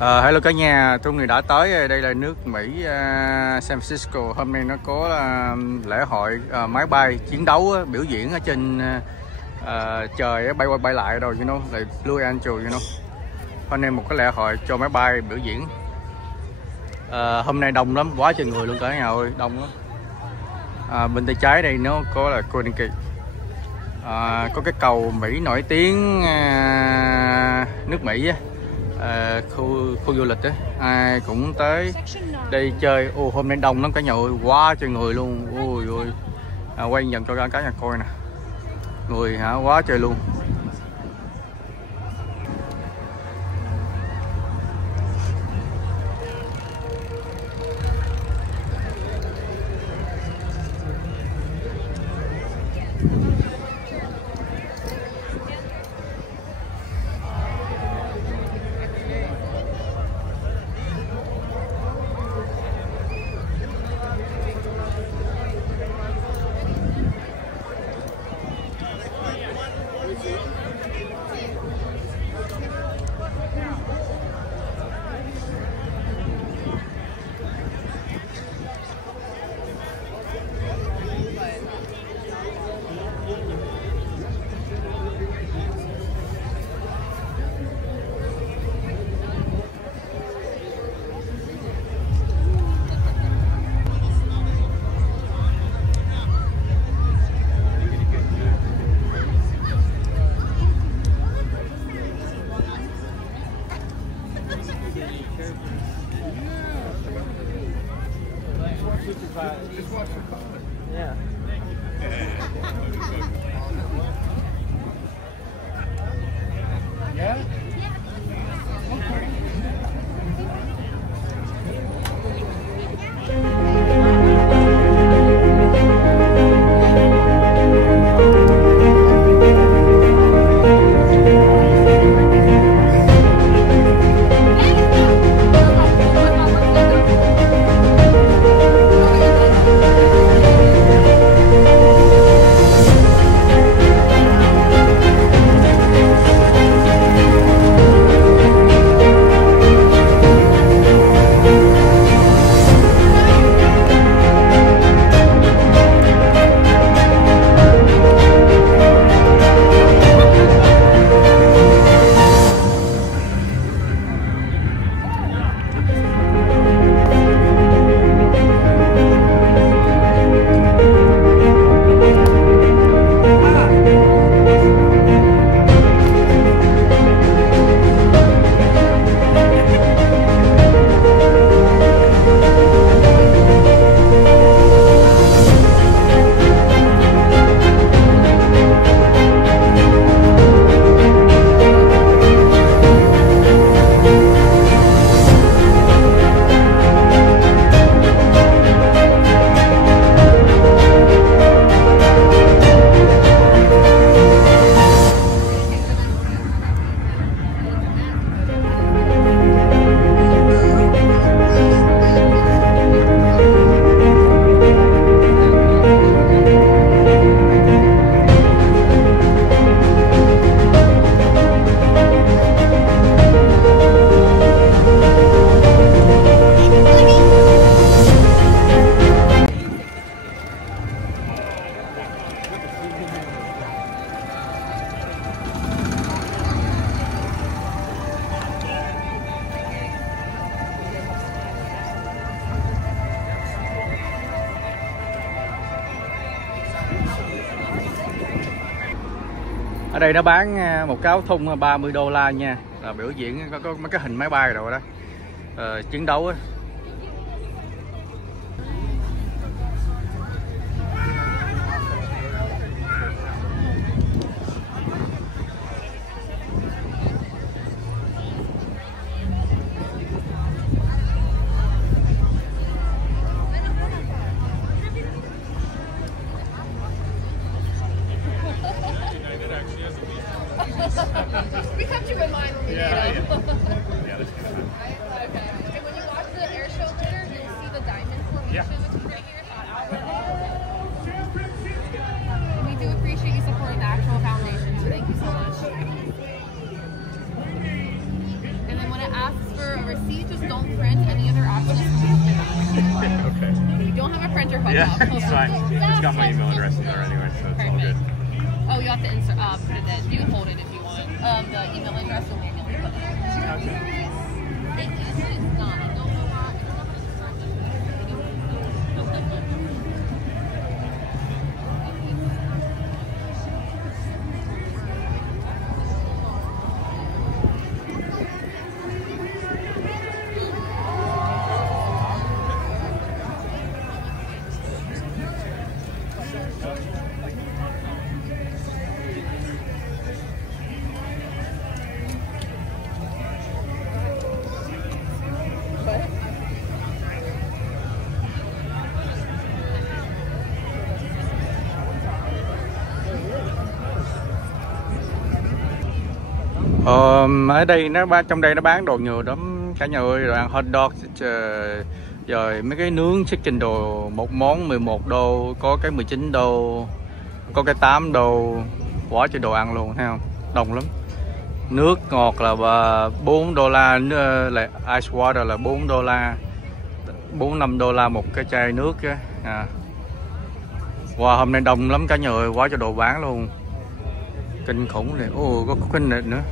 Hello cả nhà, Trung này đã tới. Đây là nước Mỹ, San Francisco. Hôm nay nó có lễ hội máy bay chiến đấu biểu diễn ở trên trời, bay qua bay lại rồi, you know, là Blue Angel, you know. Hôm nay một cái lễ hội cho máy bay biểu diễn. Hôm nay đông lắm, quá trời người luôn cả nhà ơi, đông lắm. Bên tay trái đây nó có là Golden Gate, có cái cầu Mỹ nổi tiếng, nước Mỹ á. Khu du lịch á, ai cũng tới đây chơi. Hôm nay đông lắm cả nhà ơi, quá trời người luôn. Ôi ôi, quay nhận cho cả nhà coi nè, người hả, quá trời luôn. Yeah. Yeah. Ở đây nó bán một cái áo thun $30 nha, là biểu diễn có mấy cái hình máy bay rồi đó, chiến đấu á. We kept you in mind when we Yeah, did them. Yeah, let's get it. Okay. And when you watch the air show later, you'll see the diamond formation, which is right here. And we do appreciate you supporting the actual foundation, so thank you so much. And then when it asks for a wrong print, any other option is Okay. you don't have a printer hooked Yeah, up. it's fine. It's got my email address in there anyway, so it's all good. Oh, you have to put it in. You can hold it if you want. The email address will manually put it in. Okay. It is, but it's not. I don't know why. Ở đây trong đây nó bán đồ nhiều lắm cả nhà ơi, rồi ăn hot dog rồi mấy cái nướng chicken đồ, một món 11 đô, có cái 19 đô, có cái 8 đô, quá trời đồ ăn luôn, thấy không, đông lắm. Nước ngọt là 4 đô la, là ice water là 4 đô la, 4-5 đô la một cái chai nước á. Wow, hôm nay đông lắm cả nhà ơi, quá trời đồ bán luôn, kinh khủng này. Ồ, có cái này nữa.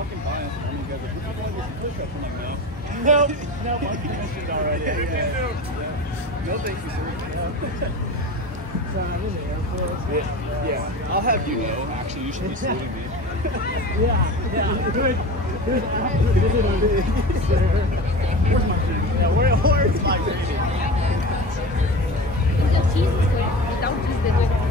walking by us and you guys are Nope. Nope. I'm finished already. Yeah. No, thank you, sir. Yeah. I'll have you know. Actually, you should be saluting me. Yeah. Good. Where's my drink? Yeah, where's my drink? The cheese is good. Without cheese, they don't.